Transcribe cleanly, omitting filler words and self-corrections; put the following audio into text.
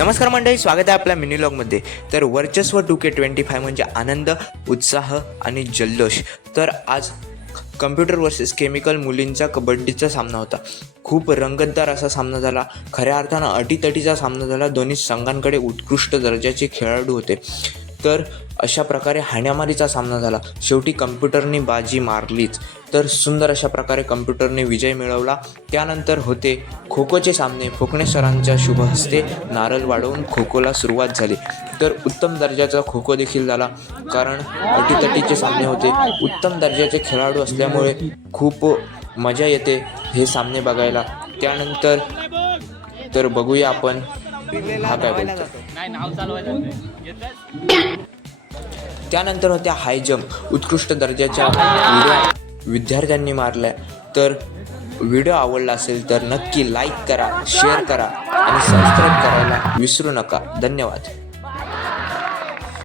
नमस्कार मंडळी, स्वागत आहे आपल्या मिनी लॉगमध्ये. तर वर्चस्व 2K25 म्हणजे आनंद, उत्साह आणि जल्लोष. तर आज कम्प्युटर वर्सेस केमिकल मुलींचा कबड्डीचा सामना होता. खूप रंगतदार असा सामना झाला. खऱ्या अर्थानं अटीतटीचा सामना झाला. दोन्ही संघांकडे उत्कृष्ट दर्जाचे खेळाडू होते. तर अशा प्रकारे हाणामारीचा सामना झाला. शेवटी कम्प्युटरने बाजी मारलीच. तर सुंदर अशा प्रकारे कम्प्युटरने विजय मिळवला. त्यानंतर होते खो खोचे सामने. फोकणे सरांच्या शुभ हस्ते नारळ वाढवून खो खोला सुरुवात झाली. तर उत्तम दर्जाचा खो खो देखील झाला, कारण अटीतटीचे सामने होते. उत्तम दर्जाचे खेळाडू असल्यामुळे खूप मजा येते हे सामने बघायला. त्यानंतर तर बघूया आपण हा काय बोलतो. त्यानंतर होत्या हाय जंप. उत्कृष्ट दर्जाच्या व्हिडिओ विद्यार्थ्यांनी मारल्या. तर व्हिडिओ आवडला असेल तर नक्की लाईक करा, शेअर करा आणि सबस्क्राईब करायला विसरू नका. धन्यवाद.